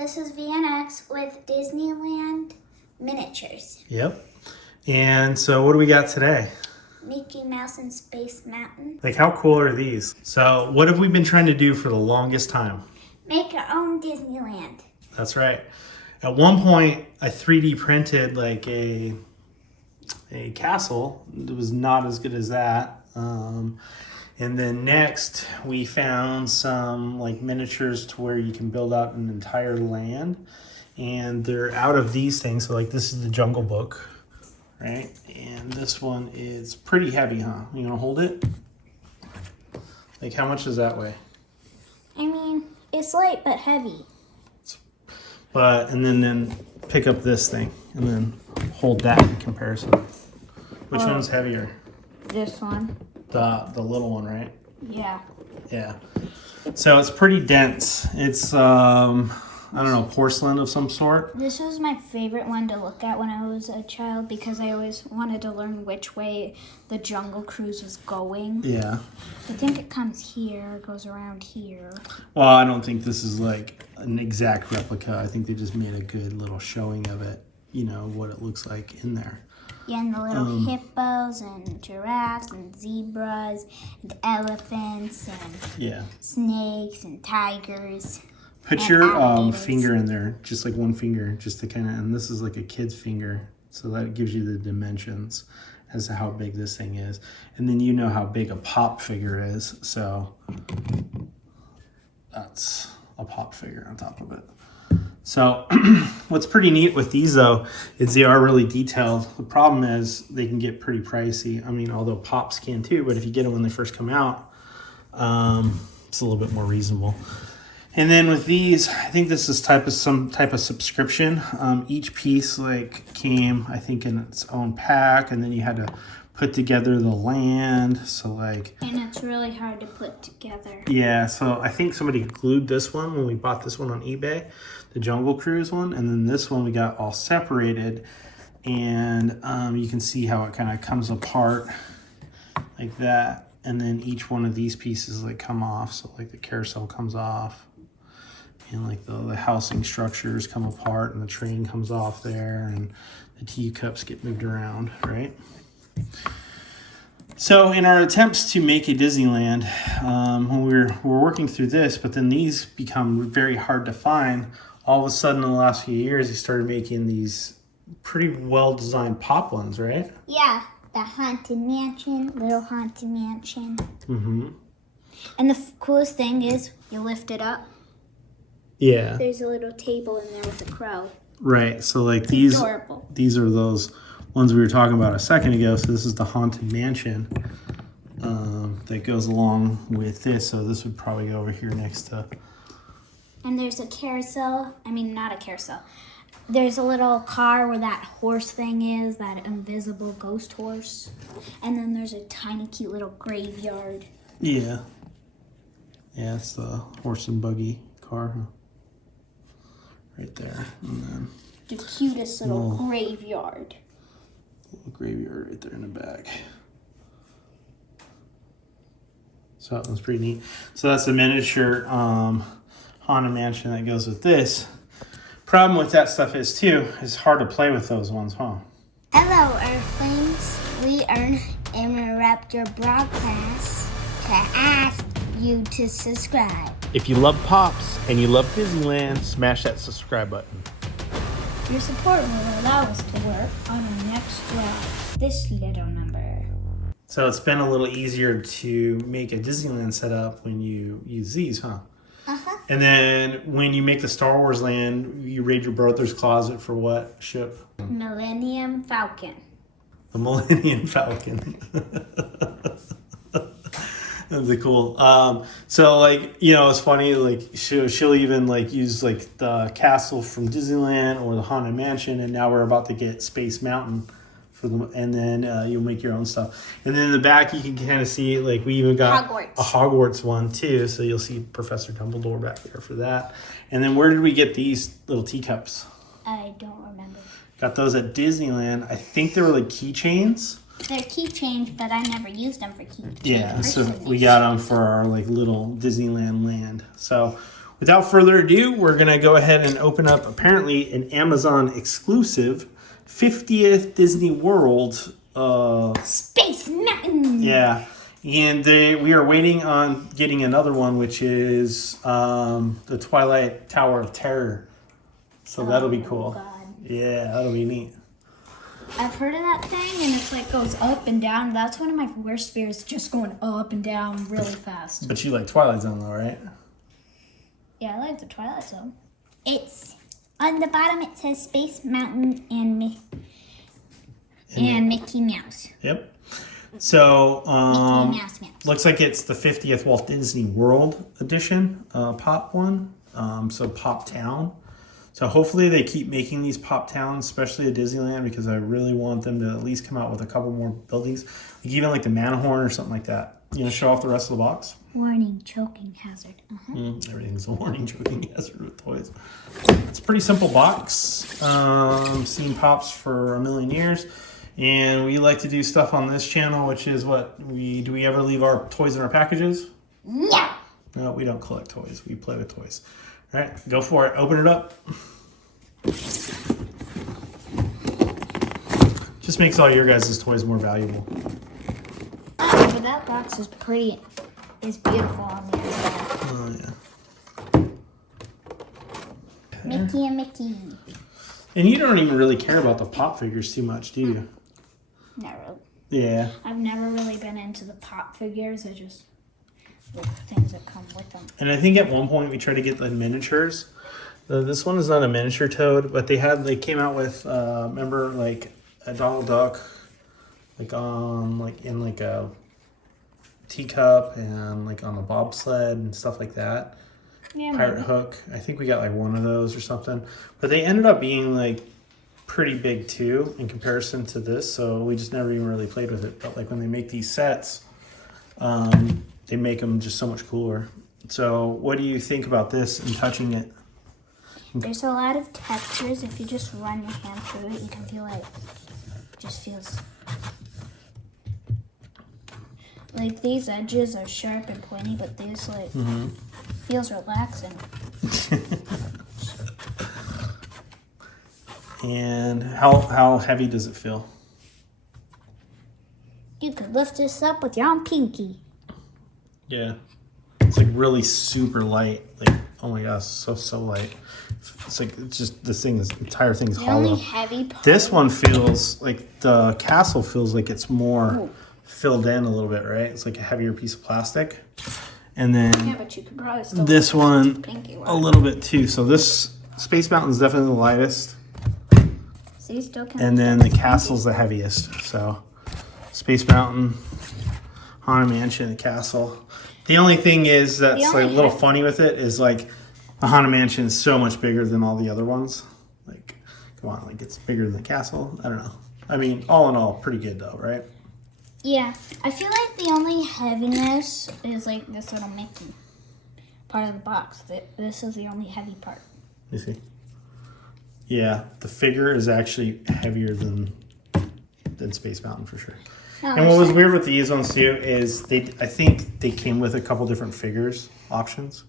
This is VNX with Disneyland miniatures. Yep. And so what do we got today? Mickey Mouse and Space Mountain. Like, how cool are these? So what have we been trying to do for the longest time? Make our own Disneyland. That's right. At one point, I 3D printed like a castle. It was not as good as that. And then next, we found some like miniatures to where you can build out an entire land. And they're out of these things. So like this is the Jungle Book, right? And this one is pretty heavy, huh? You gonna hold it? Like how much does that weigh? I mean, it's light but heavy. And then pick up this thing and then hold that in comparison. Which one's heavier? This one. The little one, right? Yeah. Yeah. So it's pretty dense. It's I don't know, porcelain of some sort. This was my favorite one to look at when I was a child because I always wanted to learn which way the Jungle Cruise was going. Yeah. I think it comes here, goes around here. Well, I don't think this is like an exact replica. I think they just made a good little showing of it, you know, what it looks like in there. Yeah, and the little hippos and giraffes and zebras and elephants and snakes and tigers. Put your finger in there, just like one finger, just to kind of, and this is like a kid's finger. So that gives you the dimensions as to how big this thing is. And then you know how big a pop figure is. So that's a pop figure on top of it. So what's pretty neat with these though, is they are really detailed. The problem is they can get pretty pricey. I mean, although pops can too, but if you get them when they first come out, it's a little bit more reasonable. And then with these, I think this is some type of subscription. Each piece like came, I think, in its own pack, and then you had to put together the land. So like, and it's really hard to put together. Yeah, so I think somebody glued this one when we bought this one on eBay, the Jungle Cruise one, and then this one we got all separated, and you can see how it kind of comes apart like that. And then each one of these pieces like come off, so like the carousel comes off. And like the housing structures come apart and the train comes off there and the teacups get moved around, right? So in our attempts to make a Disneyland, when we're working through this, but then these become very hard to find. All of a sudden in the last few years, he started making these pretty well-designed pop ones, right? Yeah, the Haunted Mansion, Little Haunted Mansion. Mm-hmm. And the coolest thing is you lift it up. Yeah. There's a little table in there with a crow. Right. So like these are those ones we were talking about a second ago. So this is the Haunted Mansion that goes along with this. So this would probably go over here next to. And there's a carousel. I mean, not a carousel. There's a little car where that horse thing is, that invisible ghost horse. And then there's a tiny, cute little graveyard. Yeah. Yeah, it's the horse and buggy car, huh? Right there. And then the cutest little graveyard. Little graveyard right there in the back. So that one's pretty neat. So that's the miniature Haunted Mansion that goes with this. Problem with that stuff is too, it's hard to play with those ones, huh? Hello, Earthlings. We are interrupt your broadcast to ask you to subscribe. If you love Pops and you love Disneyland, smash that subscribe button. Your support will allow us to work on our next drive. This little number. So it's been a little easier to make a Disneyland setup when you use these, huh? Uh-huh. And then when you make the Star Wars land, you raid your brother's closet for what ship? Millennium Falcon. The Millennium Falcon. That's cool. So like, you know, it's funny, like she'll even like use like the castle from Disneyland or the Haunted Mansion, and now we're about to get Space Mountain for them, and then you'll make your own stuff. And then in the back you can kind of see like we even got a Hogwarts one too, so you'll see Professor Dumbledore back there for that. And then where did we get these little teacups? I don't remember. Got those at Disneyland. I think they were like keychains. They're keychains, but I never used them for keychains. Yeah, so we got them for our like little Disneyland land. So without further ado, we're going to go ahead and open up apparently an Amazon exclusive 50th Disney World. Space Mountain. Yeah. And we are waiting on getting another one, which is the Twilight Tower of Terror. So that'll be cool. God. Yeah, that'll be neat. I've heard of that thing, and it's like goes up and down. That's one of my worst fears, just going up and down really fast. But you like Twilight Zone though, right? Yeah, I like the Twilight Zone. It's on the bottom. It says Space Mountain and Mickey Mouse. Yep. So, Mickey Mouse. looks like it's the 50th Walt Disney World edition, Pop one. So Pop Town. So hopefully they keep making these Pop Towns, especially at Disneyland, because I really want them to at least come out with a couple more buildings. Like even like the Matterhorn or something like that. You know, show off the rest of the box. Warning, choking hazard. Everything's a warning, choking hazard with toys. It's a pretty simple box. Seen Pops for a million years. And we like to do stuff on this channel, which is what do we ever leave our toys in our packages? No. No, we don't collect toys. We play with toys. All right, go for it. Open it up. Just makes all your guys' toys more valuable. Oh, but that box is pretty. It's beautiful on the inside. Oh, yeah. Mickey and Mickey. And you don't even really care about the Pop figures too much, do you? Never. Yeah. I've never really been into the Pop figures. I just the things that come with them. And I think at one point we tried to get the miniatures. This one is not a miniature Toad, but they came out with remember like a Donald Duck, like in like a teacup and like on a bobsled and stuff like that. Yeah, Pirate maybe. Hook. I think we got like one of those or something. But they ended up being like pretty big too in comparison to this, so we just never even really played with it. But like when they make these sets, they make them just so much cooler. So what do you think about this and touching it? There's a lot of textures. If you just run your hand through it, you can feel like it just feels like these edges are sharp and pointy, but this like feels relaxing. And how heavy does it feel? You could lift this up with your own pinky. Yeah. It's like really super light. Like, oh my gosh, so light. It's like it's just this entire thing's The hollow. only heavy part. This one feels like the castle feels like it's more filled in a little bit, right? It's like a heavier piece of plastic. And then Yeah, but you could probably still this one pinky a little bit too. So this Space Mountain's definitely the lightest. So you still can. And then the castle's the heaviest. So Space Mountain, Haunted Mansion, and Castle. The only thing is that's only like a little funny with it is like the Haunted Mansion is so much bigger than all the other ones. Like, come on, like it's bigger than the castle. I don't know. I mean, all in all, pretty good though, right? Yeah, I feel like the only heaviness is like this little Mickey part of the box. This is the only heavy part. You see? Yeah, the figure is actually heavier than Space Mountain for sure. No, And what was weird with these ones too is I think they came with a couple different figures options.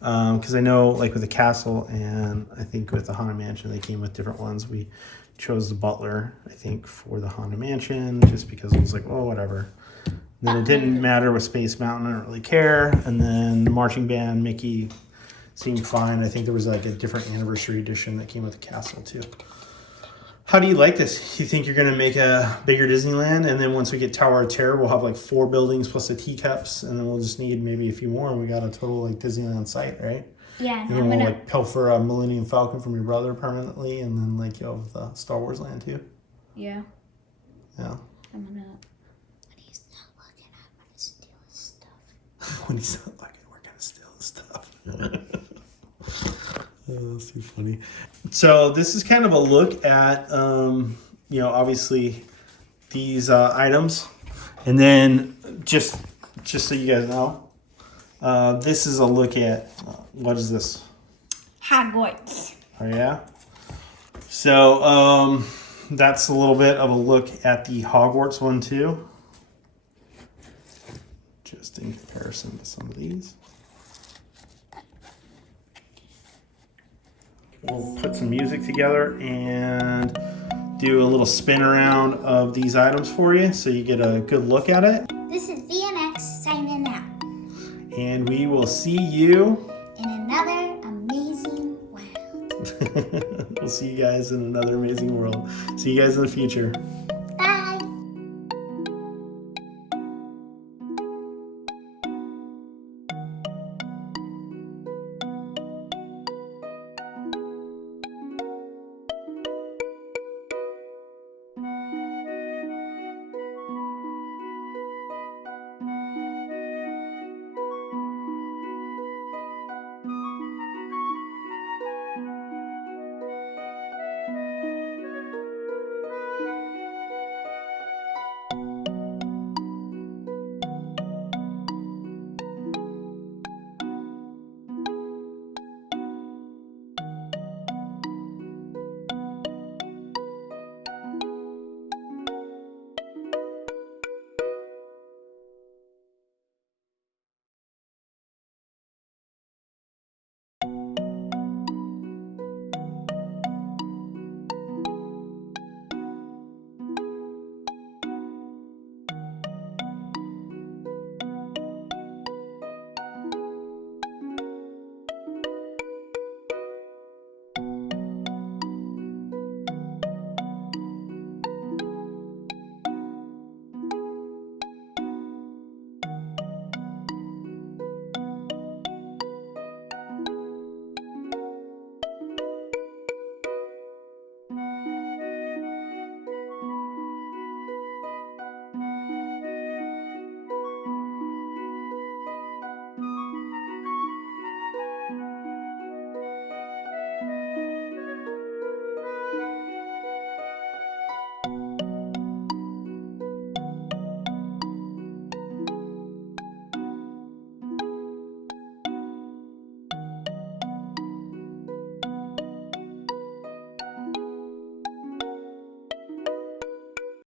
Because I know like with the castle and I think with the Haunted Mansion, they came with different ones. We chose the Butler, I think, for the Haunted Mansion just because it was like, oh, whatever. Then it didn't matter with Space Mountain, I don't really care. And then the Marching Band, Mickey seemed fine. I think there was like a different anniversary edition that came with the castle too. How do you like this? You think you're going to make a bigger Disneyland? And then once we get Tower of Terror, we'll have like 4 buildings plus the teacups. And then we'll just need maybe a few more. And we got a total like Disneyland site, right? Yeah, And then we'll like pilfer a Millennium Falcon from your brother permanently. And then like you'll have the Star Wars land too. Yeah. Yeah. I'm gonna. When he's not looking, I'm gonna steal his stuff. When he's not looking, we're going to steal his stuff. Oh, that's too funny. So this is kind of a look at, obviously these items. And then just so you guys know, this is a look at, what is this? Hogwarts. Oh, yeah? So that's a little bit of a look at the Hogwarts one too. Just in comparison to some of these. we'll put some music together and do a little spin around of these items for you so you get a good look at it. This is VNX signing out. And we will see you In another amazing world. we'll see you guys in another amazing world. See you guys in the future.